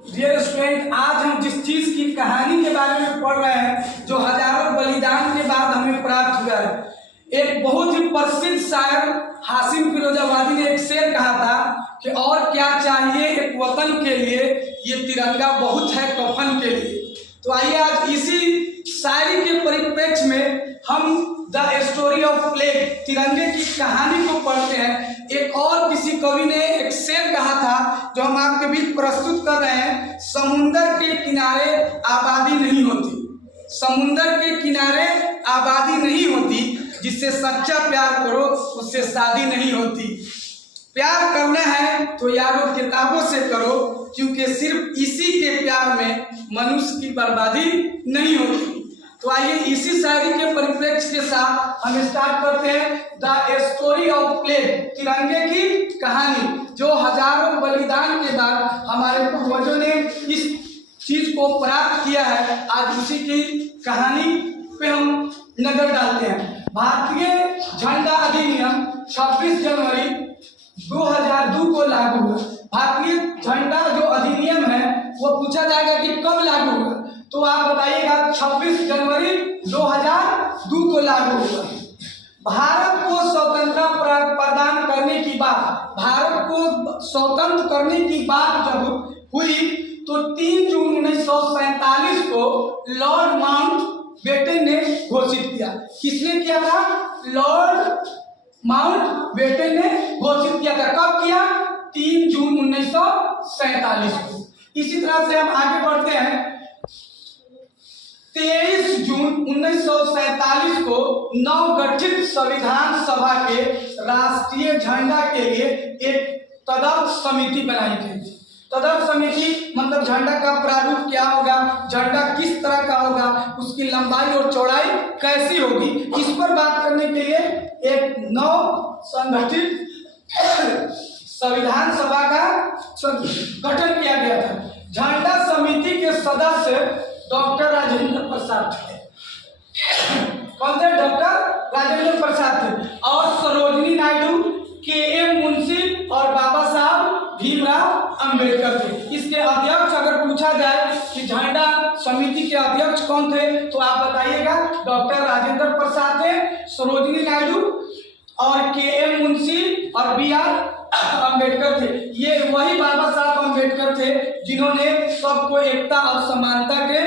Dear student, आज हम जिस चीज की कहानी के बारे में पढ़ रहे हैं जो हजारों बलिदान के बाद हमें प्राप्त हुआ है, एक बहुत ही प्रसिद्ध शायर हाशिम फिरोजाबादी ने एक शेर कहा था कि और क्या चाहिए एक वतन के लिए, ये तिरंगा बहुत है कफन के लिए। तो आइए आज इसी शायरी के परिप्रेक्ष्य में हम द स्टोरी ऑफ प्लेग, तिरंगे की कहानी को पढ़ते हैं। एक और किसी कवि ने एक शेर कहा था जो हम आपके बीच प्रस्तुत कर रहे हैं। समुंदर के किनारे आबादी नहीं होती, समुंदर के किनारे आबादी नहीं होती, जिससे सच्चा प्यार करो उससे शादी नहीं होती। प्यार करना है तो यारों किताबों से करो, क्योंकि सिर्फ इसी के प्यार में मनुष्य की बर्बादी नहीं होती। तो आइए इसी शायरी के परिप्रेक्ष्य के साथ हम स्टार्ट करते हैं द स्टोरी ऑफ प्लेग, तिरंगे की कहानी, जो हजारों बलिदान के बाद हमारे पूर्वजों ने इस चीज को प्राप्त किया है। आज उसी की कहानी पे हम नजर डालते हैं। भारतीय झंडा अधिनियम 26 जनवरी 2002 को लागू हुआ। भारतीय झंडा जो अधिनियम है वो पूछा जाएगा कि कब लागू हुआ, तो आप बताइएगा 26 जनवरी 2002 को लागू हुआ। भारत को स्वतंत्रता प्रदान करने की बात, भारत को स्वतंत्र करने की बात जब हुई तो 3 जून 1947 को लॉर्ड माउंटबेटन ने घोषित किया। किसने किया था? लॉर्ड माउंटबेटन ने घोषित किया था। कब किया? 3 जून 1947 को। इसी तरह से हम आगे बढ़ते हैं। 23 जून 1947 को नवगठित संविधान सभा के राष्ट्रीय झंडा के लिए एक तदर्थ समिति बनाई गई। तदर्थ समिति मतलब झंडा का प्रारूप क्या होगा, झंडा किस तरह का होगा, उसकी लंबाई और चौड़ाई कैसी होगी, इस पर बात करने के लिए एक नव संगठित संविधान सभा का गठन किया गया था। झंडा समिति के सदस्य डॉक्टर राजेंद्र प्रसाद थे। कौन थे? डॉक्टर राजेंद्र प्रसाद थे। और सरोजिनी नायडू, के.एम. मुंशी और बाबा साहब भीमराव अंबेडकर थे। इसके अध्यक्ष अगर पूछा जाए कि झंडा समिति के अध्यक्ष कौन थे, तो आप बताइएगा डॉक्टर राजेंद्र प्रसाद थे, सरोजिनी नायडू और के.एम. मुंशी और बी.आर. अंबेडकर थे। ये वही बाबा साहब अंबेडकर थे जिन्होंने सबको एकता और समानता के